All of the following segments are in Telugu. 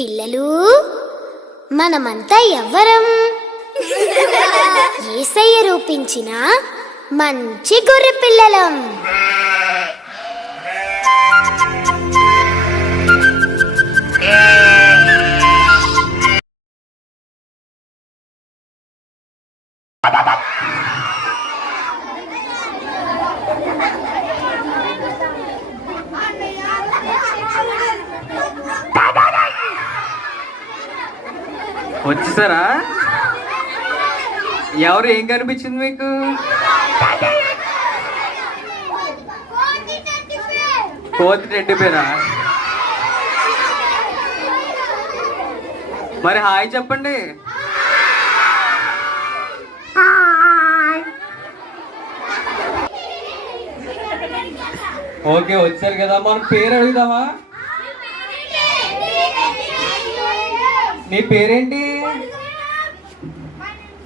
పిల్లలు, మనమంతా ఎవ్వరం? యేసయ్య రూపించిన మంచి గొర్రె పిల్లలం. వచ్చేసారా? ఎవరు? ఏం కనిపించింది మీకు? కోతి టెడ్డి పేరా? మరి హాయ్ చెప్పండి. ఓకే, వచ్చారు కదా, మన పేరు అడుగుదామా? నీ పేరేంటి?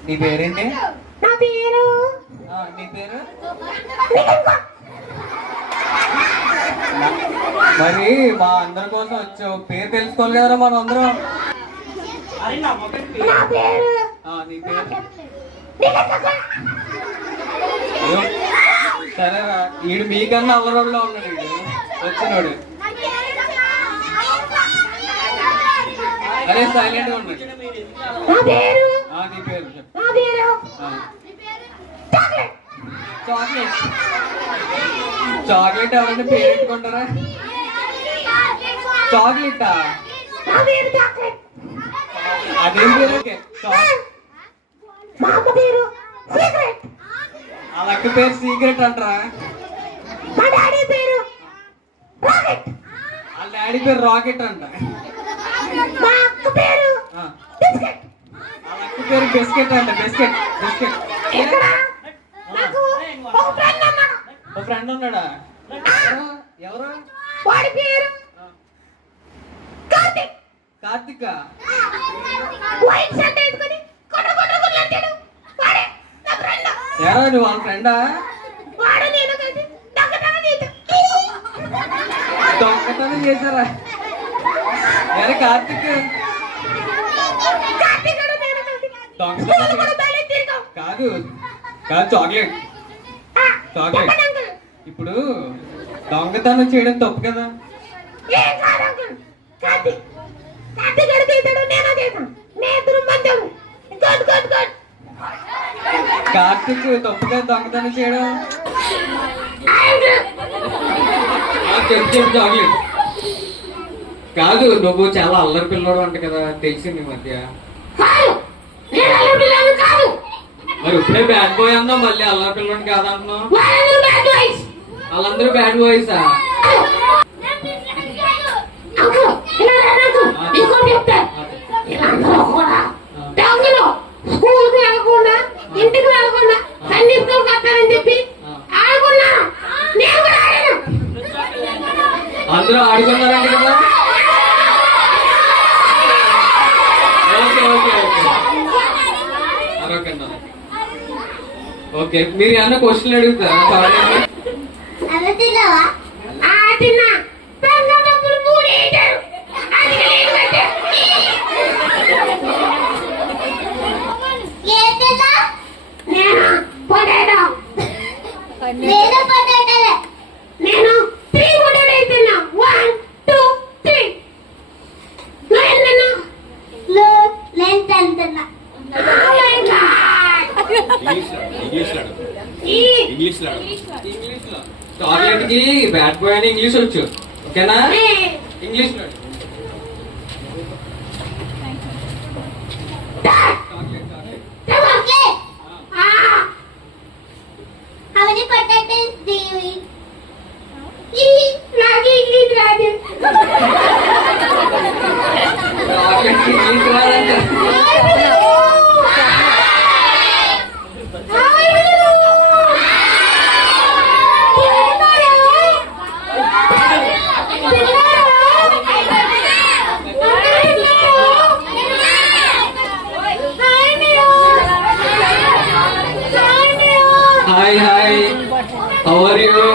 నీ పేరేంటి? నీ పేరు? మరి మా అందరి కోసం వచ్చావు, పేరు తెలుసుకోవాలి కదరా మనం అందరం. నీ పేరు? సరేరా, వీడు మీకన్నా అల్లరోడ్లో ఉన్నాడు. వీడు వచ్చినోడు. అరే సైలెంట్ గా ఉన్నాడు. నీ పేరు చాక్లెట్. చాక్లెట్ ఎవరైనా పేరు పెట్టుకుంటారా? చాక్లెటా? అదేం పేరు? ఆ లక్క పేరు సీక్రెట్ అంటారా? వాళ్ళ డాడీ పేరు రాకెట్ అంట. పేరు బిస్కెట్ అంట. Biscuit biscuit. ఓ ఫ్రెండ్ ఉన్నాడా? ఎవరు? కార్తిక్. ఎవరా నువ్వు? వాళ్ళ ఫ్రెండా? దొంగతనం చేశారా? ఎవరు కార్తిక్? కాదు కాదు, చాక్లెట్. చాక్లెట్. ఇప్పుడు దొంగతనం చేయడం తప్పు కదా? కార్తిక్ తప్పు కదా దొంగతనం చేయడం? చెప్పు చాక్లెట్. కాదు, నువ్వు చాలా అల్లరి పిల్లడు అంట కదా, తెలిసింది ఈ మధ్య. మరి ఇప్పుడే బ్యాడ్ బాయ్ అన్నావు, మళ్ళీ అల్లరి పిల్లడు కాదంటున్నావు. వాళ్ళందరూ బ్యాడ్ బాయ్సా? అందరూ ఆడుకున్నారంట కదా? ఓకే, మీరు ఏమన్నా క్వశ్చన్ అడుగుతారా? చాక్లెట్ కి బ్యాడ్ బాయ్ అని ఇంగ్లీష్ వచ్చు, ఓకేనా? ఇంగ్లీష్ లో hi hi, how are you?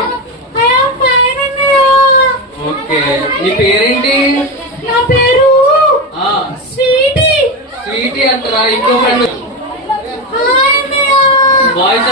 Okay, నీ పేరేంటి? నా పేరు రా ఇంకో ఫ్రెండ్ బాయ్స్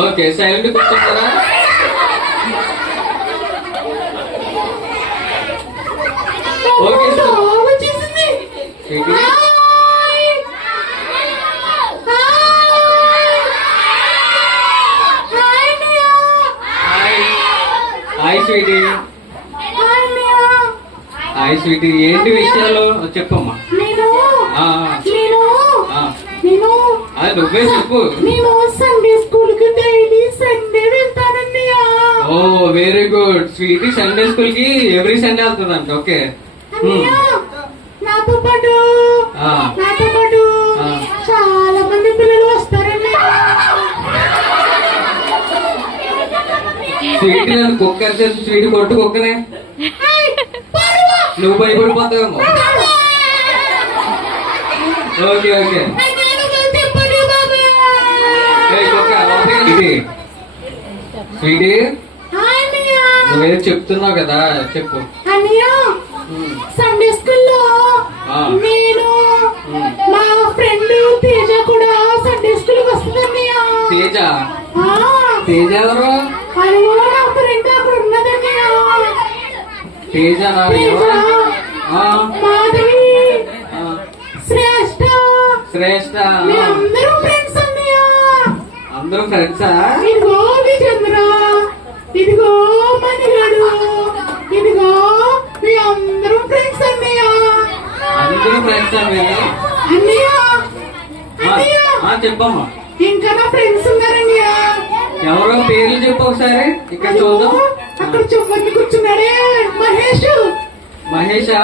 ఓకే సైలెంట్ కూర్చుంటారా okay sweetie hi sweetie hi sweetie ఏంటి విషయాలు చెప్పమ్మా ఆ, ఆ. నువ్వే చెప్పు నేను సండే స్కూల్ కి డైలీ సండే వెళ్తానన్నయ్య. Oh very good sweetie Sunday school కి ఎవ్రీ సండే వెళ్తుందంట ఓకే అన్నయ్య, నాతో పాటు ఆ. ఆ. చాలా మంది పిల్లలు వస్తారన్నయ్య. స్వీటీ నన్ను కుక్క అరిచేసి స్వీటీ కొట్టు కుక్కనే నువ్వు భయపడిపోతావేమో ఓకే ఓకే ఏయ్ కుక్క లోపలికి ఇది స్వీటీ అన్నయ్య, నువ్వేదో చెప్తున్నావు కదా చెప్పు అన్నయ్య, ఉమ్. సండే స్కూల్లో ఆ. నేను మా ఫ్రెండ్ తేజ కూడా సండే స్కూల్ కి వస్తుందన్నయ్య. తేజ ఆ, తేజ ఎవరు అది కూడా నా ఫ్రెండ్ అక్కడ ఉన్నదన్నయ్య. తేజ నా తేజ, ఆ, మాధవి, ఆ. శ్రేష్ఠ, శ్రేష్ఠ మేమందరం ఫ్రెండ్స్ అన్నయ్య. అందరూ ఫ్రెండ్సా ఇదిగో విజేంద్ర, ఇదిగో మణిగాడు, ఇదిగో మీ అందరం ఫ్రెండ్స్ అన్నయ్య. అందరూ ఫ్రెండ్స్ మీరు అన్నయ్య, ఆ, అన్నయ్య, ఆ, చెప్పమ్మా ఇంకా నా ఫ్రెండ్స్ ఉన్నారన్నయ్య. ఎవరో పేర్లు చెప్పు ఒకసారి ఇక్కడ చూద్దాం అక్కడ చుమ్మని కూర్చున్నాడే మహేష్. మహేషా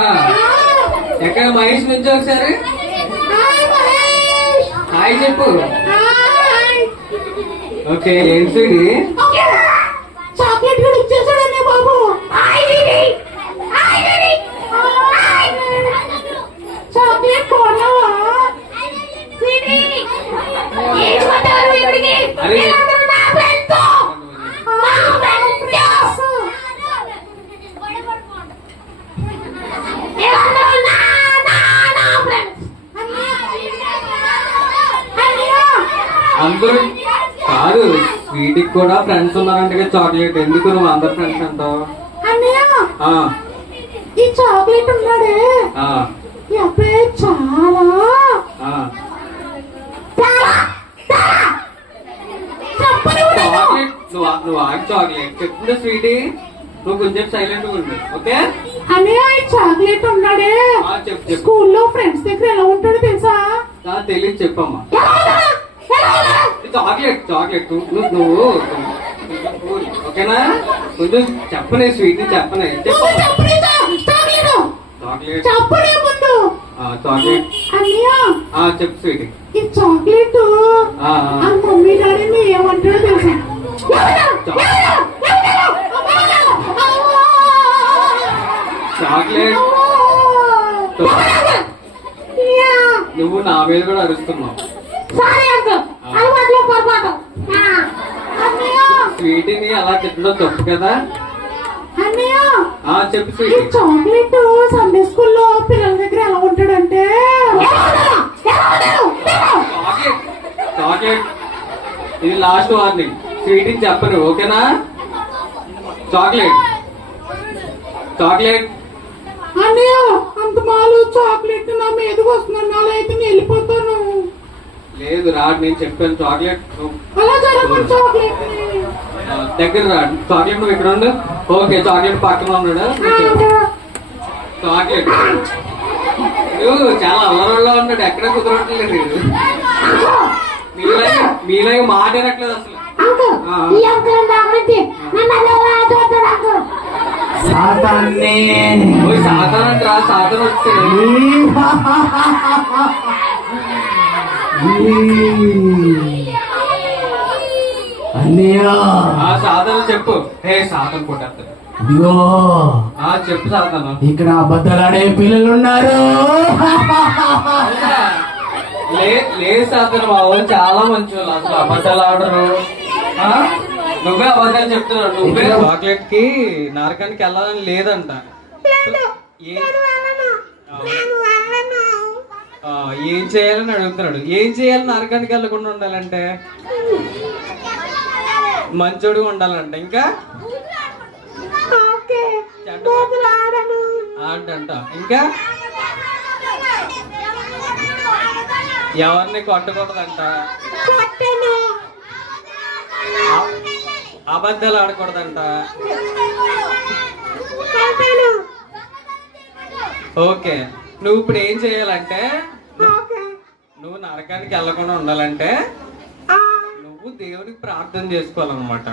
ఎక్కడ మహేష్ నుంచి ఒకసారి హాయ్ మహేష్. హాయ్ చెప్పు హాయ్. ఓకే ఏం స్వీటీ చాక్లెట్ కూడా ఇచ్చేసాడనే బాబు. చాక్లెట్ కొన్నావా? అరే అందరూ కాదు స్వీటీకి కూడా ఫ్రెండ్స్ ఉన్నారంటే చాక్లెట్ ఎందుకు నువ్వు అందరు ఫ్రెండ్స్ అంటావు అన్నయ్య, ఆ, ఈ చాక్లెట్ ఉన్నాడే ఆ, ఈ అబ్బాయి చాలా ఆ. చాక్లెట్ నువ్వు ఆగి చాక్లెట్ చెప్తుందా స్వీటీ నువ్వు కొంచెం సైలెంట్ ఉండు ఓకే అన్నయ్య, ఈ చాక్లెట్ ఉన్నాడే ఆ, చెప్పు చెప్పు స్కూల్లో ఫ్రెండ్స్ దగ్గర ఎలా ఉంటాడో తెలుసా? తెలియదు చెప్పమ్మా చాక్లెట్ చాక్లెట్ నువ్వు ఓకేనా కొంచెం చెప్పనే స్వీట్ చెప్పనే నువ్వు చెప్పలేదు, చాక్లెట్ చాక్లెట్ చెప్పడే ముందు. చాక్లెట్ అన్నయ్య, చెప్పు స్వీట్ ఈ చాక్లెట్ ఆ మమ్మీ డాడీని ఏమంటాడో తెలుసా? చాక్లెట్ నువ్వు నా మీద కూడా అరుస్తున్నావు స్వీటీని అలా తిట్టడం తప్పు కదా అన్నయ్య, చెప్పు ఈ స్వీటీ చాక్లెట్ సండే స్కూల్లో పిల్లల దగ్గర ఎలా ఉంటాడంటే చాక్లెట్ చాక్లెట్ ఇది లాస్ట్ వార్నింగ్ స్వీటీని చెప్పను ఓకేనా చాక్లెట్ చాక్లెట్ అన్నయ్య, అంత మాలు చాక్లెట్ నా మీదకి వస్తున్నాను, అలా అయితే నేను వెళ్ళిపోతాను. లేదు రా నేను చెప్పాను చాక్లెట్ అలా జరగదు చాక్లెట్. దగ్గర రా చాక్లెట్ నువ్వు ఇక్కడ ఉండు ఓకే చాక్లెట్ పక్కన ఉన్నాడు నువ్వు చెప్పు. చాక్లెట్ నువ్వు చాలా అల్లరిలో ఉన్నాడు ఎక్కడ కుదరట్లేదు వీడు. మీలాగే మాట వినట్లేదు అసలు సాతాన్ని ఓయ్ సాతాన్ అంటరా సాతాన్ వస్తే అన్నయ్య ఆ సాతాన్ చెప్పు హే సాతాన్ కొట్టేస్తాడు ఇదిగో చెప్పు సాతాను. ఇక్కడ అబద్ధాలాడే పిల్లలు ఉన్నారు. లేదు సాతాను, మా వాళ్ళు చాలా మంచి వాళ్ళు, అసలు అబద్ధాలు ఆడరు. నువ్వే అబద్ధాలు చెప్తున్నావు. నువ్వే చాక్లెట్ కి నరకానికి వెళ్ళాలని లేదంట. ఏం చేయాలని అడుగుతున్నాడు. ఏం చేయాలి నరకానికి వెళ్ళకుండా ఉండాలంటే? మంచోడుగా ఉండాలంట. ఇంకా ఆడంట. ఇంకా ఎవరిని కొట్టకూడదంట. అబద్ధాలు ఆడకూడదంట. ఓకే, నువ్వు ఇప్పుడు ఏం చేయాలంటే, నువ్వు నరకానికి వెళ్ళకుండా ఉండాలంటే నువ్వు దేవునికి ప్రార్థన చేసుకోవాలన్నమాట.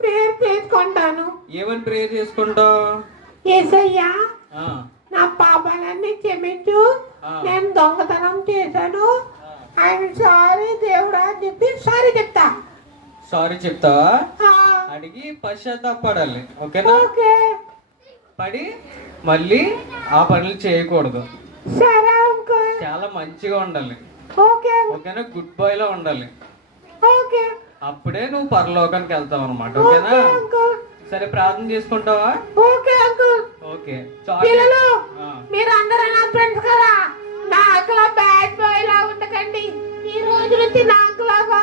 ప్రేయర్ చేసుకుంటాను. ఏమని ప్రేయర్ చేసుకుంటావు? యేసయ్యా, నా పాపాలన్నీ క్షమించు, నేను దొంగతనం చేశాను, ఐఎమ్ సారీ దేవుడా అని చెప్పి సారీ చెప్తా. సారీ చెప్తావా? అడిగి పశ్చాత్తాపడాలి. ఓకేనా? పడి మళ్ళీ ఆ పనులు చేయకూడదు. సరే అంకుల్. చాలా మంచిగా ఉండాలి. ఓకేనా? గుడ్ బాయ్ లా ఉండాలి. అప్పుడే నువ్వు పరలోకానికి వెళ్తావు అనమాట. ఓకేనా? సరే, ప్రార్థన చేసుకుంటావా? ఓకే. పిల్లలు, మీరు అందరూ నా ఫ్రెండ్స్ కదా, నాకులా బ్యాడ్ బాయ్ లా ఉండకండి. ఈ రోజు నుంచి నాకులాగా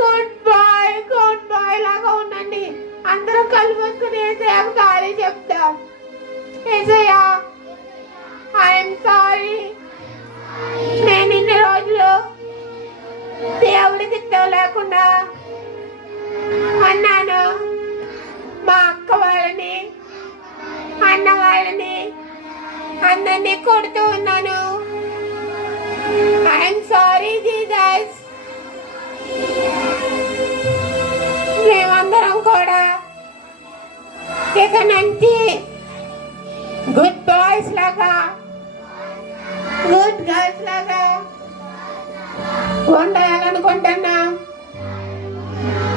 గుడ్ బాయ్ లాగా ఉండండి. అందరూ కళ్ళు మూసుకుని ఏసయ్య సారీ చెప్తాం. ఏసయ్య, ఐఎమ్ సారీ, నేను ఇన్ని రోజులు దేవుడి చిత్తం లేకుండా అన్నాను. మా అక్క వాళ్ళని, అన్న వాళ్ళని అందరినీ కొడుతూ ఉన్నాను. I'm sorry Jesus. మేమందరం కూడా ఇక నుంచి గుడ్ బాయ్స్ లాగా, గుడ్ గర్ల్స్ లాగా ఉండాలనుకుంటున్నాం.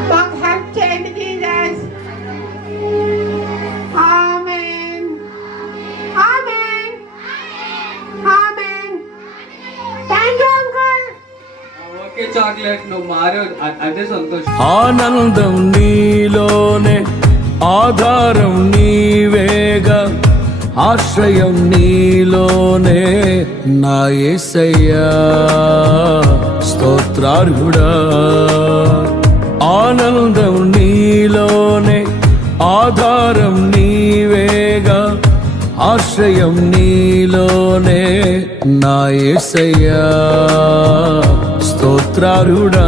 మాకు హెల్ప్ చేయండి Jesus. Amen, amen, amen. Thank you uncle. Okay chocolate, నువ్వు మారావు, అదే సంతోషం. ఆనందం నీలోనే, ఆధారం నీవేగా, ఆశ్రయం నీలోనే నా యేసయ్యా, స్తోత్రార్హుడా. ఆనందం నీలోనే, ఆధారం నీవేగా, ఆశ్రయం నీలోనే నా యేసయ్యా, స్తోత్రార్హుడా.